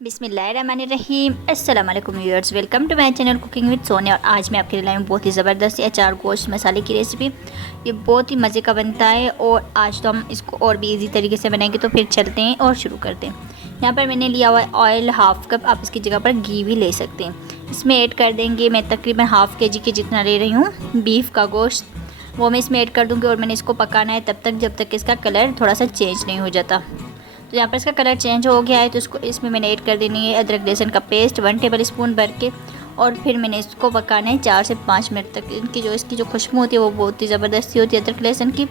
बिस्मिल्लाहिर्रहमानिर्रहीम। अस्सलाम वालेकुम viewers, welcome to my channel cooking with Sonia. और आज मैं आपके लिए लाई हूँ बहुत ही ज़बरदस्त अचार गोश्त मसाले की रेसिपी। ये बहुत ही मज़े का बनता है और आज तो हम इसको और भी इजी तरीके से बनाएंगे। तो फिर चलते हैं और शुरू करते हैं। यहाँ पर मैंने लिया हुआ है ऑयल हाफ़ कप, आप इसकी जगह पर घी भी ले सकते हैं। इसमें ऐड कर देंगे, मैं तकरीबन हाफ़ के जी के जितना ले रही हूँ बीफ का गोश्त, वो मैं इसमें ऐड कर दूँगी। और मैंने इसको पकाना है तब तक जब तक इसका कलर थोड़ा सा चेंज नहीं हो जाता। तो यहाँ पर इसका कलर चेंज हो गया है तो इसमें मैंने ऐड कर देनी है अदरक लहसुन का पेस्ट 1 टेबल स्पून भर के। और फिर मैंने इसको पकाना है 4 से 5 मिनट तक। इसकी जो खुशबू होती है वो बहुत ही ज़बरदस्ती होती है अदरक लहसुन की,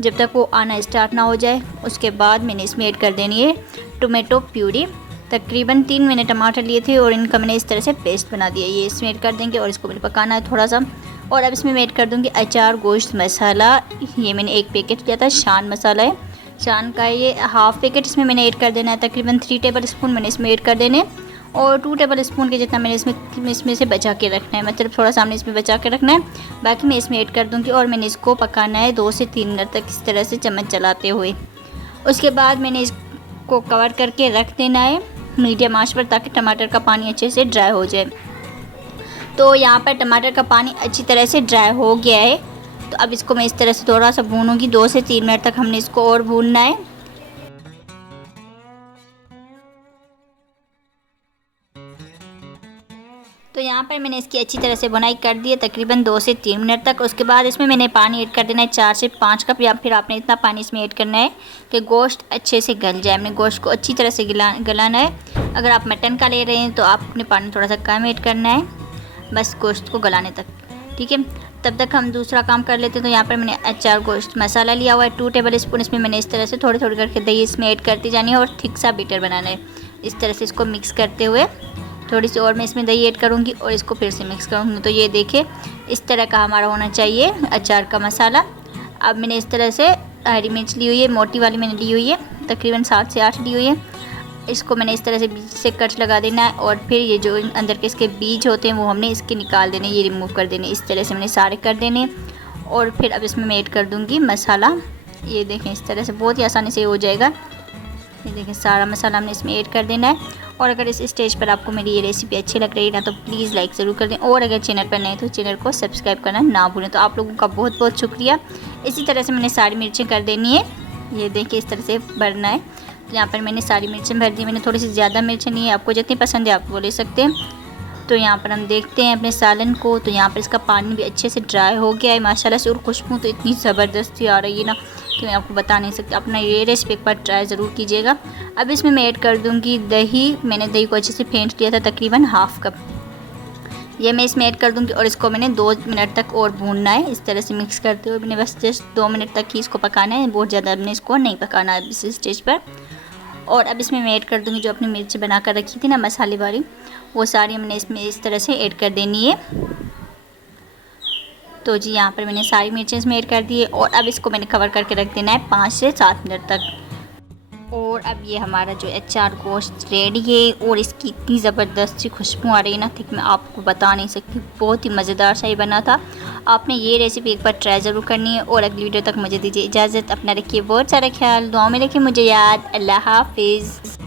जब तक वो आना स्टार्ट ना हो जाए। उसके बाद मैंने इसमें ऐड कर देनी है टोमेटो प्यूरी। तकरीबन 3 मैंने टमाटर लिए थे और इनका मैंने इस तरह से पेस्ट बना दिया। ये इसमें ऐड कर देंगे और इसको मैंने पकाना है थोड़ा सा। और अब इसमें मैं ऐड कर दूँगी अचार गोश्त मसाला। ये मैंने एक पैकेट लिया था, शान मसाला है, शान का ये हाफ़ पैकेट इसमें मैंने ऐड कर देना है। तकरीबन 3 टेबल स्पून मैंने इसमें ऐड कर देने और 2 टेबल स्पून के जितना मैंने इसमें से बचा के रखना है, मतलब थोड़ा सा हमने इसमें बचा के रखना है। बाकी मैं इसमें ऐड कर दूँगी और मैंने इसको पकाना है 2 से 3 मिनट तक इस तरह से चम्मच चलाते हुए। उसके बाद मैंने इसको कवर करके रख देना है मीडियम आंच पर, ताकि टमाटर का पानी अच्छे से ड्राई हो जाए। तो यहाँ पर टमाटर का पानी अच्छी तरह से ड्राई हो गया है। तो अब इसको मैं इस तरह से थोड़ा सा भूनूंगी, 2 से 3 मिनट तक हमने इसको और भूनना है। तो यहाँ पर मैंने इसकी अच्छी तरह से बुनाई कर दी है तकरीबन 2 से 3 मिनट तक। उसके बाद इसमें मैंने पानी ऐड कर देना है 4 से 5 कप, या फिर आपने इतना पानी इसमें ऐड करना है कि गोश्त अच्छे से गल जाए। हमने गोश्त को अच्छी तरह से गलाना है। अगर आप मटन का ले रहे हैं तो आपने पानी थोड़ा सा कम ऐड करना है, बस गोश्त को गलाने तक, ठीक है। तब तक हम दूसरा काम कर लेते हैं। तो यहाँ पर मैंने अचार गोश्त मसाला लिया हुआ है 2 टेबल स्पून। इसमें मैंने इस तरह से थोड़ी थोड़ी करके दही इसमें ऐड करती जानी है और थिक सा बैटर बनाना है। इस तरह से इसको मिक्स करते हुए थोड़ी सी और मैं इसमें दही ऐड करूँगी और इसको फिर से मिक्स करूँगी। तो ये देखिए इस तरह का हमारा होना चाहिए अचार का मसाला। अब मैंने इस तरह से हरी मिर्च ली हुई है, मोटी वाली मैंने ली हुई है, तकरीबन 7 से 8 ली हुई है। इसको मैंने इस तरह से बीज से कट लगा देना है और फिर ये जो अंदर के इसके बीज होते हैं वो हमने इसके निकाल देने, ये रिमूव कर देने। इस तरह से मैंने सारे कर देने। और फिर अब इसमें मैं ऐड कर दूँगी मसाला। ये देखें इस तरह से बहुत ही आसानी से हो जाएगा। ये देखें सारा मसाला हमने इसमें ऐड कर देना है। और अगर इस स्टेज पर आपको मेरी ये रेसिपी अच्छी लग रही है ना तो प्लीज़ लाइक ज़रूर कर दें। और अगर चैनल पर नए तो चैनल को सब्सक्राइब करना ना भूलें। तो आप लोगों का बहुत बहुत शुक्रिया। इसी तरह से मैंने सारी मिर्चें कर देनी है। ये देखिए इस तरह से भरना है। तो यहाँ पर मैंने सारी मिर्चें भर दी। मैंने थोड़ी सी ज़्यादा मिर्चें ली है, आपको जितनी पसंद है आप वो ले सकते हैं। तो यहाँ पर हम देखते हैं अपने सालन को। तो यहाँ पर इसका पानी भी अच्छे से ड्राई हो गया है माशाल्लाह से। और खुशबू तो इतनी ज़बरदस्ती आ रही है ना कि मैं आपको बता नहीं सकती। अपना ये रेसिपी एक बार ट्राई ज़रूर कीजिएगा। अब इसमें मैं ऐड कर दूँगी दही। मैंने दही को अच्छे से फेंट लिया था, तकरीबन हाफ़ कप ये मैं इसमें ऐड कर दूँगी। और इसको मैंने 2 मिनट तक और भूनना है। इस तरह से मिक्स करते हुए मैंने बस जस्ट 2 मिनट तक ही इसको पकाना है, बहुत ज़्यादा हमने इसको नहीं पकाना है इस स्टेज पर। और अब इसमें मैं ऐड कर दूँगी जो अपनी मिर्च बना कर रखी थी ना मसाले वाली, वो सारी हमने इसमें इस तरह से ऐड कर देनी है। तो जी यहाँ पर मैंने सारी मिर्चें इसमें ऐड कर दी है। और अब इसको मैंने कवर करके रख देना है 5 से 7 मिनट तक। और अब ये हमारा जो अचार गोश्त रेडी है और इसकी इतनी ज़बरदस्त सी खुशबू आ रही है ना कि मैं आपको बता नहीं सकती। बहुत ही मज़ेदार सा ही बना था। आपने ये रेसिपी एक बार ट्राई ज़रूर करनी है। और अगली वीडियो तक मुझे दीजिए इजाज़त। अपना रखिए बहुत सारा ख्याल, दुआ में रखिए मुझे याद। अल्लाह हाफिज़।